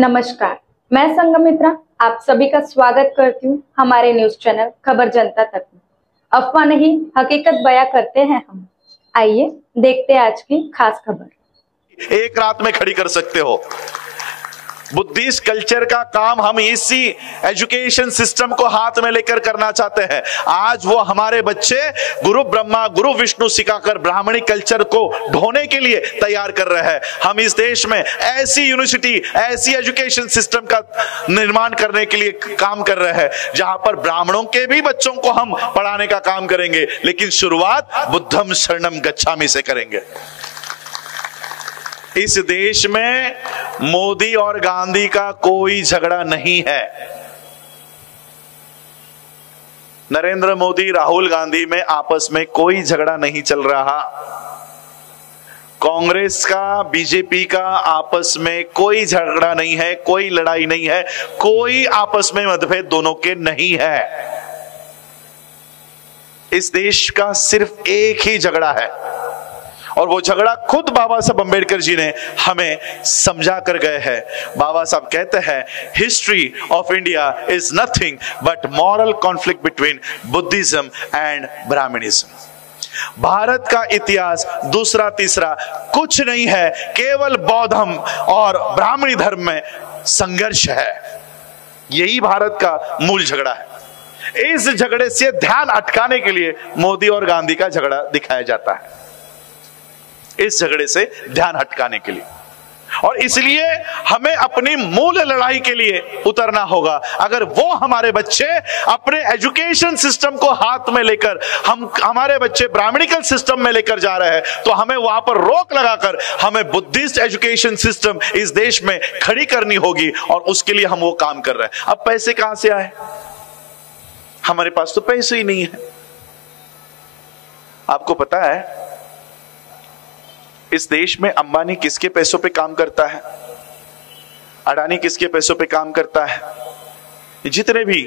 नमस्कार, मैं संगमित्रा आप सभी का स्वागत करती हूँ हमारे न्यूज चैनल खबर जनता तक में। अफवाह नहीं, हकीकत बयां करते हैं हम। आइए देखते हैं आज की खास खबर। एक रात में खड़ी कर सकते हो। बुद्धिस्ट कल्चर का काम हम इसी एजुकेशन सिस्टम को हाथ में लेकर करना चाहते हैं। आज वो हमारे बच्चे गुरु ब्रह्मा गुरु विष्णु सिखाकर ब्राह्मणी कल्चर को ढोने के लिए तैयार कर रहे हैं। हम इस देश में ऐसी यूनिवर्सिटी, ऐसी एजुकेशन सिस्टम का निर्माण करने के लिए काम कर रहे हैं जहां पर ब्राह्मणों के भी बच्चों को हम पढ़ाने का काम करेंगे, लेकिन शुरुआत बुद्धम शरणम गच्छामि से करेंगे। इस देश में मोदी और गांधी का कोई झगड़ा नहीं है। नरेंद्र मोदी राहुल गांधी में आपस में कोई झगड़ा नहीं चल रहा। कांग्रेस का बीजेपी का आपस में कोई झगड़ा नहीं है, कोई लड़ाई नहीं है, कोई आपस में मतभेद दोनों के नहीं है। इस देश का सिर्फ एक ही झगड़ा है और वो झगड़ा खुद बाबा साहब अंबेडकर जी ने हमें समझा कर गए हैं। बाबा साहब कहते हैं, history of India is nothing but moral conflict between Buddhism and Brahmanism. Bharat का इतिहास दूसरा तीसरा कुछ नहीं है, केवल बौद्धम और ब्राह्मणी धर्म में संघर्ष है। यही भारत का मूल झगड़ा है। इस झगड़े से ध्यान अटकाने के लिए मोदी और गांधी का झगड़ा दिखाया जाता है, इस झगड़े से ध्यान हटकाने के लिए। और इसलिए हमें अपनी मूल लड़ाई के लिए उतरना होगा। अगर वो हमारे बच्चे अपने एजुकेशन सिस्टम को हाथ में लेकर हमारे बच्चे ब्राह्मणिकल सिस्टम में लेकर जा रहे हैं, तो हमें वहां पर रोक लगाकर हमें बुद्धिस्ट एजुकेशन सिस्टम इस देश में खड़ी करनी होगी। और उसके लिए हम वो काम कर रहे हैं। अब पैसे कहां से आए? हमारे पास तो पैसे ही नहीं है। आपको पता है इस देश में अंबानी किसके पैसों पे काम करता है? अडानी किसके पैसों पे काम करता है? जितने भी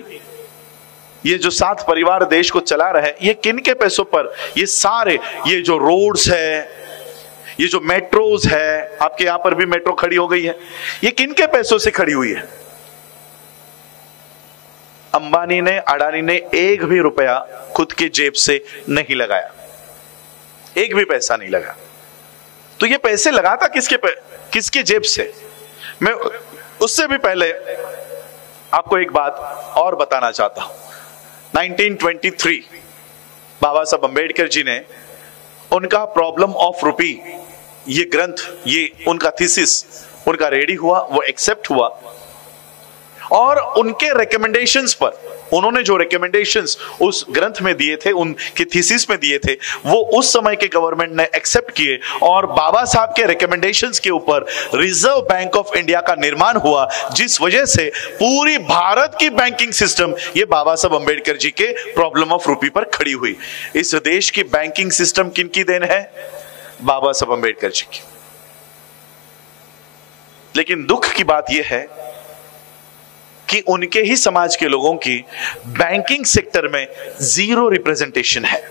ये जो 7 परिवार देश को चला रहे हैं, ये किन के पैसों पर? ये सारे, ये जो रोड्स है, ये जो मेट्रोज है, आपके यहां पर भी मेट्रो खड़ी हो गई है, ये किन के पैसों से खड़ी हुई है? अंबानी ने, अडानी ने एक भी रुपया खुद के जेब से नहीं लगाया, एक भी पैसा नहीं लगा। तो ये पैसे लगाता किसके जेब से? मैं उससे भी पहले आपको एक बात और बताना चाहता हूं। 1923 बाबा साहब अंबेडकर जी ने उनका प्रॉब्लम ऑफ रूपी, ये ग्रंथ, ये उनका थीसिस उनका रेडी हुआ, वो एक्सेप्ट हुआ। और उनके रिकमेंडेशंस पर, उन्होंने जो रिकमेंडेशंस उस ग्रंथ में दिए थे, उनके थीसिस में दिए थे, वो उस समय के गवर्नमेंट ने एक्सेप्ट किए। और बाबा साहब के रिकमेंडेशंस के ऊपर रिजर्व बैंक ऑफ इंडिया का निर्माण हुआ, जिस वजह से पूरी भारत की बैंकिंग सिस्टम ये बाबा साहब अंबेडकर जी के प्रॉब्लम ऑफ रूपी पर खड़ी हुई। इस देश की बैंकिंग सिस्टम किनकी देन है? बाबा साहब अंबेडकर जी की। लेकिन दुख की बात यह है कि उनके ही समाज के लोगों की बैंकिंग सेक्टर में जीरो रिप्रेजेंटेशन है।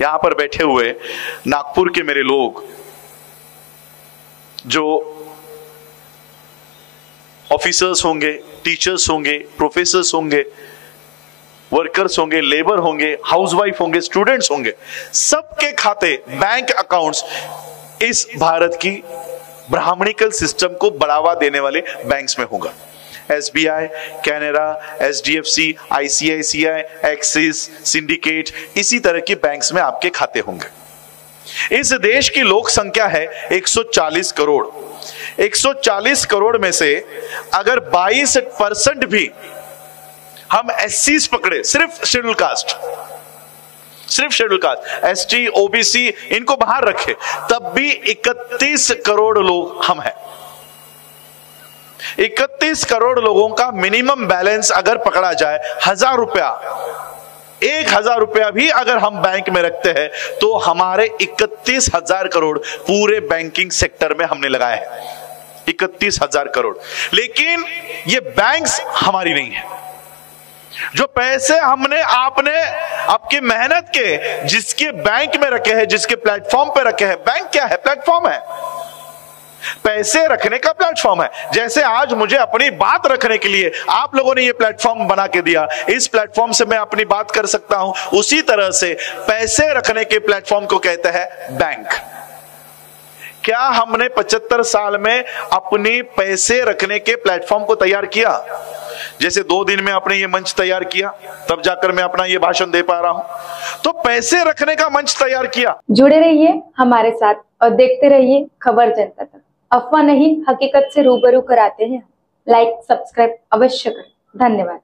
यहां पर बैठे हुए नागपुर के मेरे लोग, जो ऑफिसर्स होंगे, टीचर्स होंगे, प्रोफेसर्स होंगे, वर्कर्स होंगे, लेबर होंगे, हाउसवाइफ होंगे, स्टूडेंट्स होंगे, सबके खाते, बैंक अकाउंट्स इस भारत की ब्राह्मणिकल सिस्टम को बढ़ावा देने वाले बैंक्स में होगा। SBI, Canara, HDFC, ICICI, axis, syndicate, इसी तरह के बैंक्स में आपके खाते होंगे। इस देश की लोक संख्या है 140 करोड़। 140 करोड़ में से अगर 22% भी हम SCs पकड़े, सिर्फ शेड्यूल कास्ट, ST, OBC इनको बाहर रखे, तब भी 31 करोड़ लोग हम हैं। 31 करोड़ लोगों का मिनिमम बैलेंस अगर पकड़ा जाए 1000 रुपया, 1000 रुपया भी अगर हम बैंक में रखते हैं, तो हमारे 31,000 करोड़ पूरे बैंकिंग सेक्टर में हमने लगाए हैं। 31,000 करोड़। लेकिन ये बैंक्स हमारी नहीं है। जो पैसे हमने, आपने आपकी मेहनत के जिसके बैंक में रखे हैं, जिसके प्लेटफॉर्म पे रखे हैं, बैंक क्या है? प्लेटफॉर्म है। पैसे रखने का प्लेटफॉर्म है। जैसे आज मुझे अपनी बात रखने के लिए आप लोगों ने ये प्लेटफॉर्म बना के दिया, इस प्लेटफॉर्म से मैं अपनी बात कर सकता हूं, उसी तरह से पैसे रखने के प्लेटफॉर्म को कहते हैं बैंक। क्या हमने 75 साल में अपनी पैसे रखने के प्लेटफॉर्म को तैयार किया? जैसे 2 दिन में आपने ये मंच तैयार किया, तब जाकर मैं अपना ये भाषण दे पा रहा हूं। तो पैसे रखने का मंच तैयार किया। जुड़े रहिए हमारे साथ और देखते रहिए खबर जनता तक। अफवाह नहीं, हकीकत से रूबरू कराते हैं। लाइक सब्सक्राइब अवश्य करें। धन्यवाद।